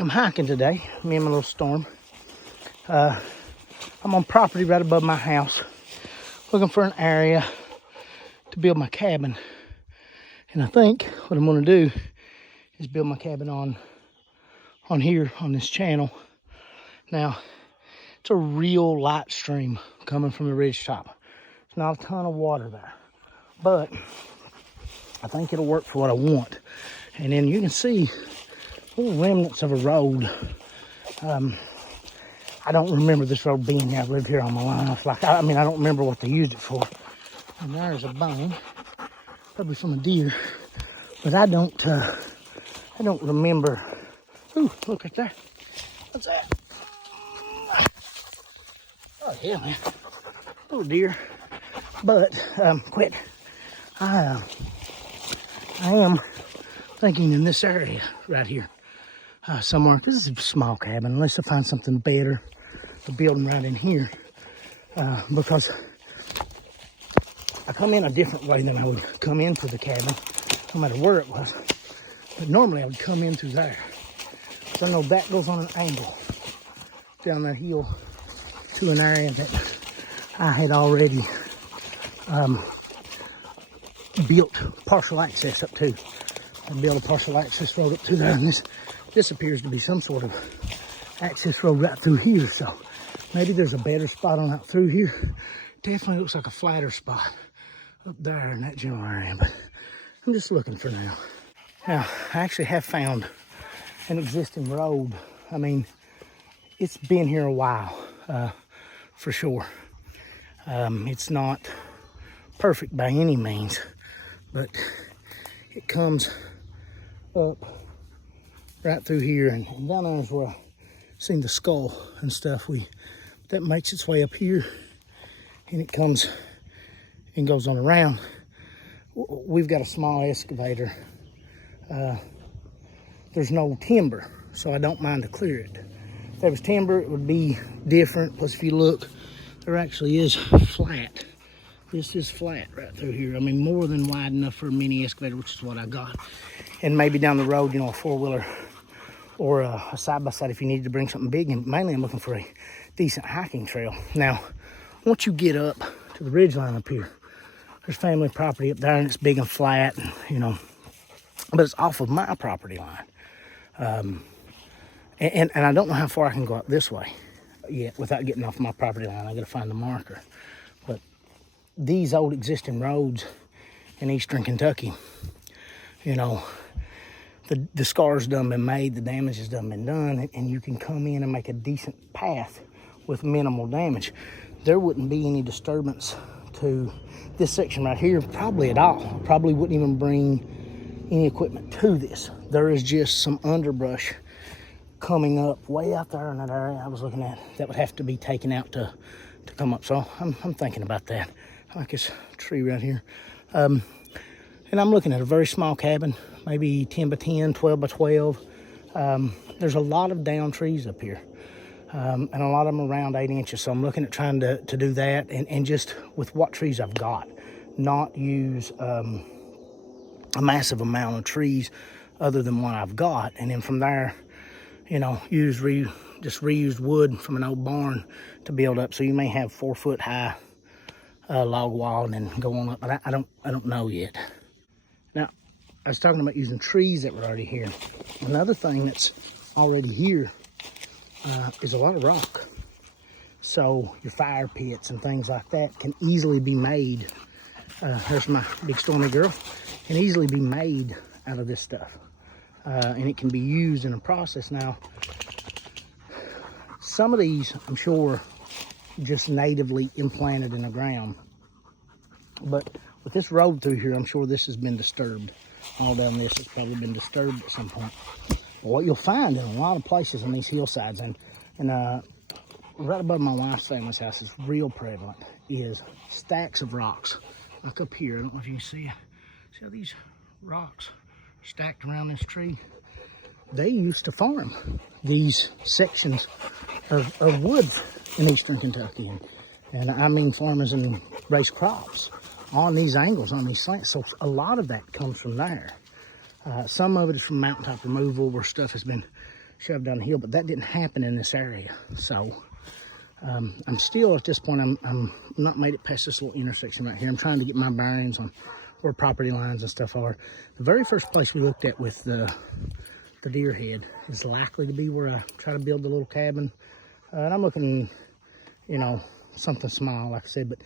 I'm hiking today, me and my little Storm. I'm on property right above my house, looking for an area to build my cabin. And I think what I'm gonna do is build my cabin on here, on this channel. Now, it's a real light stream coming from the ridge top. There's not a ton of water there, but I think it'll work for what I want. And then you can see little remnants of a road. I don't remember this road being here. I've lived here all my life. I don't remember what they used it for. And there's a bone, probably from a deer, but I don't remember. Ooh, look right there. What's that? Oh yeah, man, little deer. But quit. I am thinking in this area right here, somewhere. This is a small cabin, unless I find something better. The building right in here, because I come in a different way than I would come into the cabin, no matter where it was. But normally I would come in through there. So I know that goes on an angle down that hill to an area that I had already built partial access up to. I built a partial access road up to there, and this appears to be some sort of access road right through here. So maybe there's a better spot on out through here. Definitely looks like a flatter spot up there in that general area, but I'm just looking for now. Now, I actually have found an existing road. I mean, it's been here a while, for sure. It's not perfect by any means, but it comes up right through here, and down there is where I seen the skull and stuff. That makes its way up here, and it comes and goes on around. We've got a small excavator. There's no timber, so I don't mind to clear it. If there was timber, it would be different. Plus, if you look, there actually is flat. This is flat right through here. I mean, more than wide enough for a mini excavator, which is what I got. And maybe down the road, a four-wheeler or a side-by-side if you needed to bring something big. And mainly I'm looking for a decent hiking trail. Now, once you get up to the ridgeline up here, there's family property up there, and it's big and flat, but it's off of my property line. And I don't know how far I can go up this way yet without getting off my property line. I gotta find the marker. But these old existing roads in eastern Kentucky, the scars done been made, the damage has done been done, and you can come in and make a decent path with minimal damage. There wouldn't be any disturbance to this section right here, probably at all. Probably wouldn't even bring any equipment to this. There is just some underbrush coming up way out there in that area I was looking at that would have to be taken out to come up. So I'm thinking about that. I like this tree right here. And I'm looking at a very small cabin, maybe 10 by 10, 12 by 12. There's a lot of down trees up here, and a lot of them around 8 inches. So I'm looking at trying to do that, and just with what trees I've got, not use a massive amount of trees other than what I've got. And then from there, use just reused wood from an old barn to build up. So you may have 4 foot high log wall and then go on up, but I don't know yet. Now, I was talking about using trees that were already here. Another thing that's already here is a lot of rock. So your fire pits and things like that can easily be made. There's my big Stormy girl. Can easily be made out of this stuff. And it can be used in a process. Now, some of these, I'm sure, just natively implanted in the ground. But with this road through here, I'm sure this has been disturbed. All down this has probably been disturbed at some point. But what you'll find in a lot of places on these hillsides, and right above my wife's family's house is real prevalent, is stacks of rocks. Like up here, I don't know if you can see how these rocks are stacked around this tree. They used to farm these sections of woods in eastern Kentucky. And I mean farmers and raise crops on these angles, on these slants. So a lot of that comes from there. Some of it is from mountaintop removal where stuff has been shoved down the hill, but that didn't happen in this area. So I'm still at this point, I'm not made it past this little intersection right here. I'm trying to get my bearings on where property lines and stuff are. The very first place we looked at with the deer head is likely to be where I try to build the little cabin. And I'm looking, you know, something small, like I said, but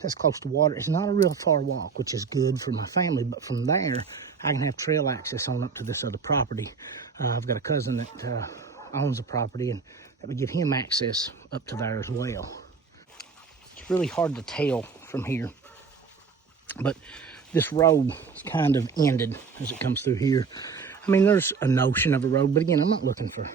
that's close to water. It's not a real far walk, which is good for my family, but from there, I can have trail access on up to this other property. I've got a cousin that owns the property, and that would give him access up to there as well. It's really hard to tell from here, but this road is kind of ended as it comes through here. I mean, there's a notion of a road, but again, I'm not looking for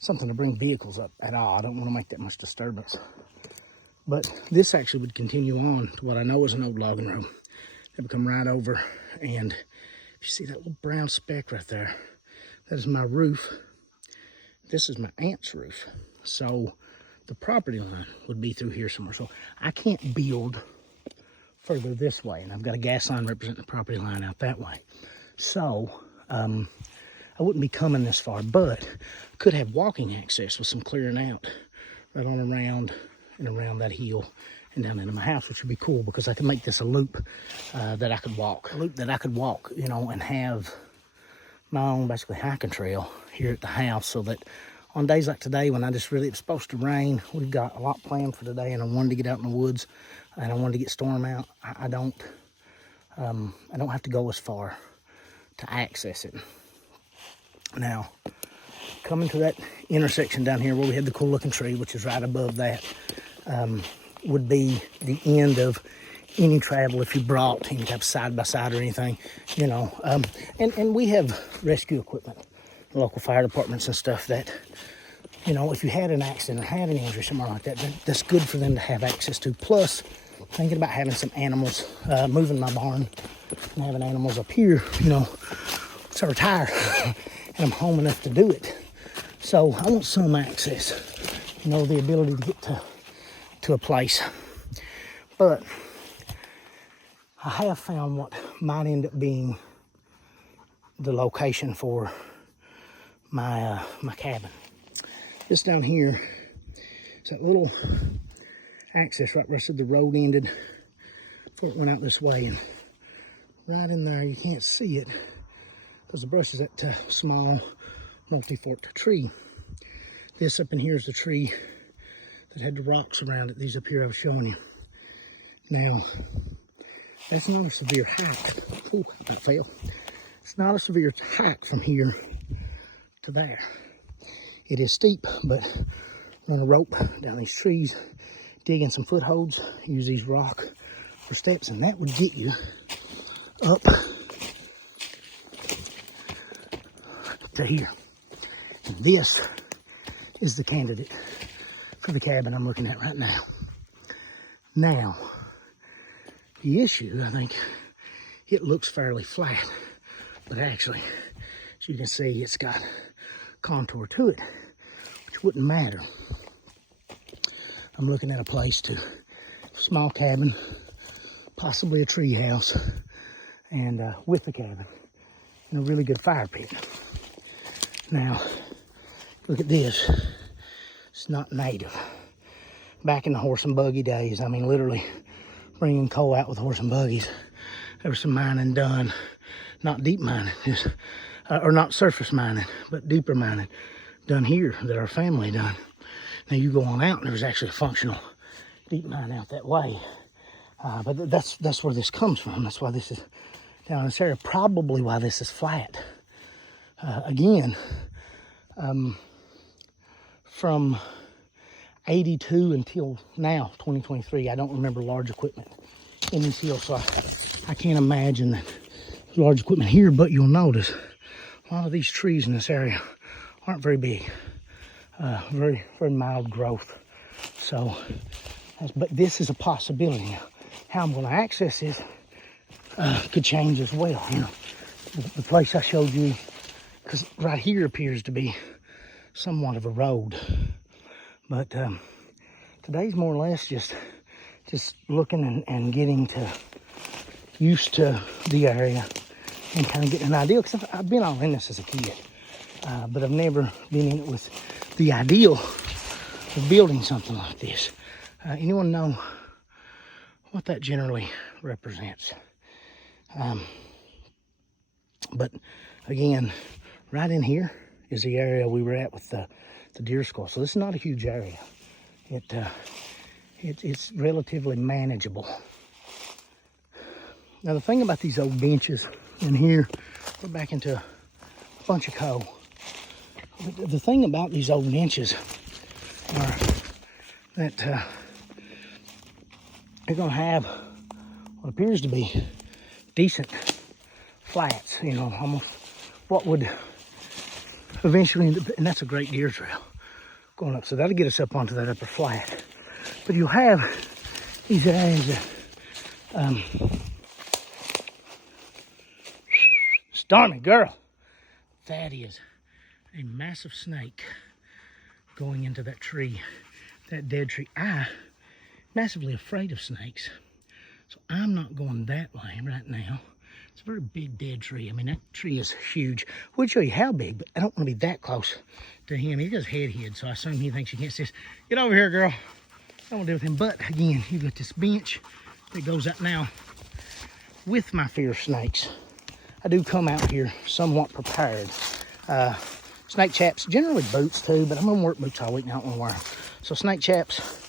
something to bring vehicles up at all. I don't want to make that much disturbance. But this actually would continue on to what I know is an old logging road. That would come right over, and if you see that little brown speck right there, that is my roof. This is my aunt's roof. So the property line would be through here somewhere. So I can't build further this way, and I've got a gas line representing the property line out that way. So I wouldn't be coming this far, but could have walking access with some clearing out right on around and around that hill and down into my house, which would be cool because I could make this a loop that I could walk. A loop that I could walk, you know, and have my own basically hiking trail here at the house, so that on days like today when I just really, it's supposed to rain, we've got a lot planned for today, and I wanted to get out in the woods and I wanted to get storm out. I don't have to go as far to access it. Now, coming to that intersection down here where we had the cool looking tree, which is right above that, would be the end of any travel if you brought any type of side-by-side or anything, you know. And we have rescue equipment, local fire departments and stuff that, you know, if you had an accident or had an injury, somewhere like that, that's good for them to have access to. Plus, thinking about having some animals, moving my barn and having animals up here, you know, so I retire and I'm home enough to do it. So I want some access, you know, the ability to get to a place. But I have found what might end up being the location for my my cabin. This down here is that little access right where I said the road ended before it went out this way, and right in there you can't see it because the brush is that small multi-forked tree. This up in here is the tree that had the rocks around it. These up here I was showing you. Now, that's not a severe hike. Ooh, that fell. It's not a severe hike from here to there. It is steep, but run a rope down these trees, dig in some footholds, use these rock for steps, and that would get you up to here. And this is the candidate for the cabin I'm looking at right now. Now, the issue, I think, it looks fairly flat, but actually, as you can see, it's got contour to it, which wouldn't matter. I'm looking at a place to, small cabin, possibly a tree house, and with the cabin, and a really good fire pit. Now, look at this. It's not native. Back in the horse and buggy days, I mean, literally bringing coal out with horse and buggies. There was some mining done, not deep mining, just, or not surface mining, but deeper mining done here that our family done. Now you go on out and there's actually a functional deep mine out that way. But that's where this comes from. That's why this is down in this area. Probably why this is flat. Again, from 82 until now, 2023, I don't remember large equipment in these hills, so I can't imagine that large equipment here, but you'll notice a lot of these trees in this area aren't very big, very, very mild growth. So, but this is a possibility. How I'm going to access this could change as well. You know, the place I showed you, because right here appears to be somewhat of a road. But today's more or less just looking and getting used to the area and kind of getting an idea. Because I've been all in this as a kid. but I've never been in it with the ideal of building something like this. Anyone know what that generally represents? But again, right in here is the area we were at with the deer skull. So this is not a huge area. It's relatively manageable. Now the thing about these old benches in here, we're back into a bunch of coal. But the thing about these old benches are that they're gonna have what appears to be decent flats, you know, almost what would eventually, and that's a great deer trail going up. So that'll get us up onto that upper flat. But you'll have these areas that, Stormy girl, that is a massive snake going into that tree, that dead tree. I'm massively afraid of snakes, so I'm not going that way right now. It's a very big dead tree. I mean, that tree is huge. We'll show you how big, but I don't want to be that close to him. He does head, so I assume he thinks you can't see us. Get over here, girl. I don't want to deal with him. But again, you've got this bench that goes up now. With my fear of snakes, I do come out here somewhat prepared. Snake chaps, generally boots too, but I'm gonna work boots all week and I don't want to wear them. So snake chaps,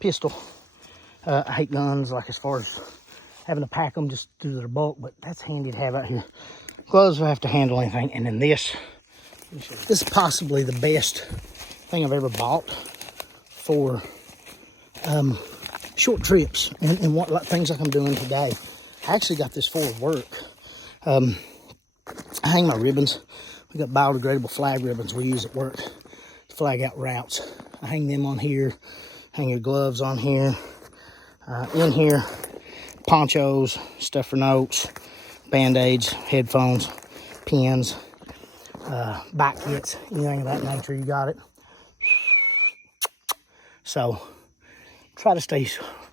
pistol. I hate guns, like as far as having to pack them just due to their bulk, but that's handy to have out here. Gloves will have to handle anything. And then this is possibly the best thing I've ever bought for short trips and what like things like I'm doing today. I actually got this for work. I hang my ribbons. We got biodegradable flag ribbons we use at work to flag out routes. I hang them on here, hang your gloves on here. In here, ponchos, stuff for notes, band-aids, headphones, pins, bike kits, anything of that nature, you got it. So, try to stay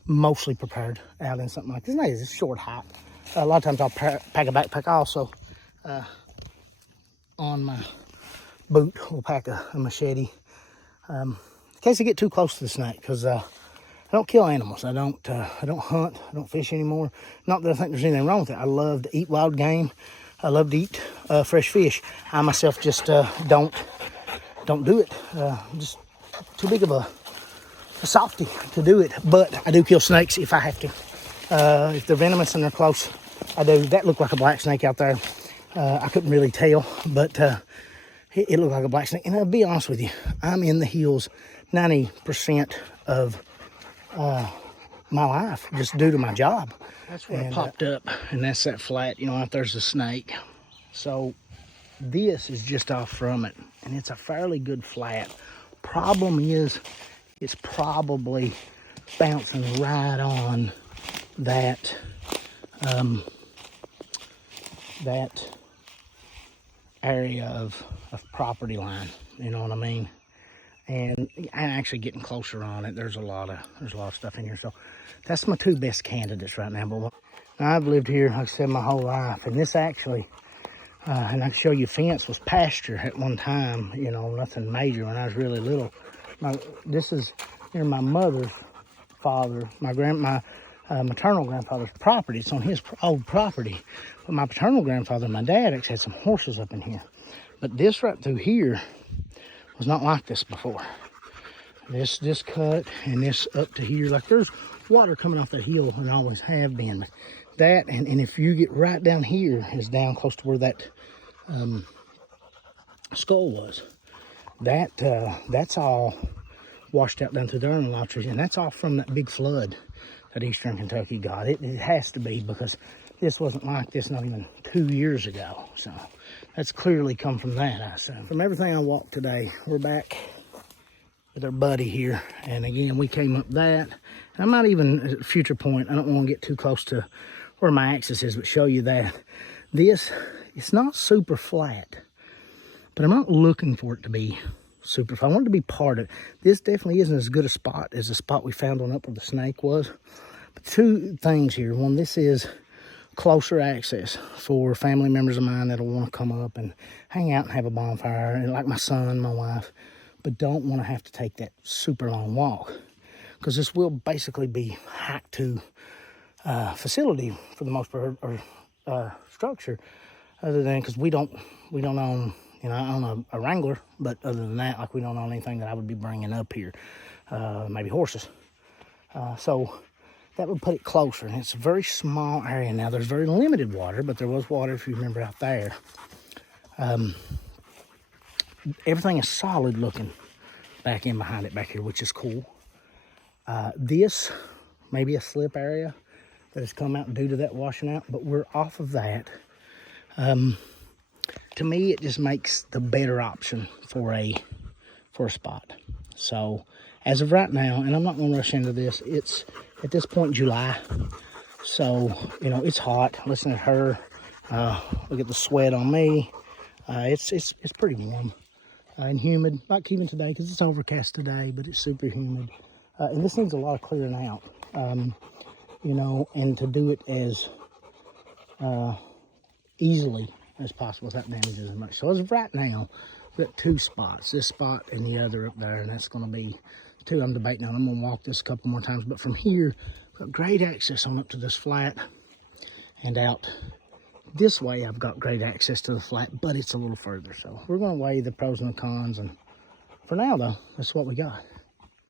mostly prepared out in something like this. It's a short hike. A lot of times I'll pack a backpack. I also, on my boot, will pack a machete in case I get too close to the snake, because I don't kill animals. I don't hunt. I don't fish anymore. Not that I think there's anything wrong with it. I love to eat wild game. I love to eat fresh fish. I myself just don't do it. I'm just too big of a softy to do it. But I do kill snakes if I have to. If they're venomous and they're close, I do. That looked like a black snake out there. I couldn't really tell, but it looked like a black snake. And I'll be honest with you, I'm in the hills 90% of my life just due to my job. That's where I popped up, and that's that flat, you know, out there's a snake. So this is just off from it, and it's a fairly good flat. Problem is, it's probably bouncing right on that that area of property line, you know what I mean? And I'm actually getting closer on it. There's a lot of stuff in here. So that's my two best candidates right now. But I've lived here, like I said, my whole life. And this actually, and I can show you, fence was pasture at one time. You know, nothing major when I was really little. This is near my mother's father, my maternal grandfather's property. It's on his old property. But my paternal grandfather and my dad actually had some horses up in here. But this right through here was not like this before. This cut and this up to here, like there's water coming off that hill, and always have been. But that, and if you get right down here, is down close to where that skull was. That's all washed out down through there in a lot of trees, and that's all from that big flood that Eastern Kentucky got. It has to be, because this wasn't like this not even 2 years ago. So that's clearly come from that, I assume. From everything I walked today, we're back with our buddy here. And again, we came up that. And I'm not even at a future point. I don't want to get too close to where my axis is, but show you that. This, it's not super flat, but I'm not looking for it to be super flat. I want it to be part of it. This definitely isn't as good a spot as the spot we found on up where the snake was. But two things here. One, this is closer access for family members of mine that'll want to come up and hang out and have a bonfire, and like my son, my wife, but don't want to have to take that super long walk, because this will basically be hiked to facility for the most part, or structure, other than because we don't own, you know, I own a Wrangler, but other than that, like, we don't own anything that I would be bringing up here, maybe horses. So that would put it closer, and it's a very small area now. There's very limited water, but there was water, if you remember, out there. Everything is solid looking back in behind it back here, which is cool. This may be a slip area that has come out due to that washing out, but we're off of that. To me, it just makes the better option for a spot. So as of right now, and I'm not going to rush into this, it's at this point July, so you know it's hot. Listen to her. Look at the sweat on me. It's pretty warm and humid. Not humid today because it's overcast today, but it's super humid. And this needs a lot of clearing out. You know, and to do it as easily as possible without damaging as much. So as of right now, we've got 2 spots, this spot and the other up there, and that's going to be 2 I'm debating on. I'm going to walk this a couple more times, but from here, we've got great access on up to this flat, and out this way, I've got great access to the flat, but it's a little further. So we're going to weigh the pros and the cons, and for now, though, that's what we got.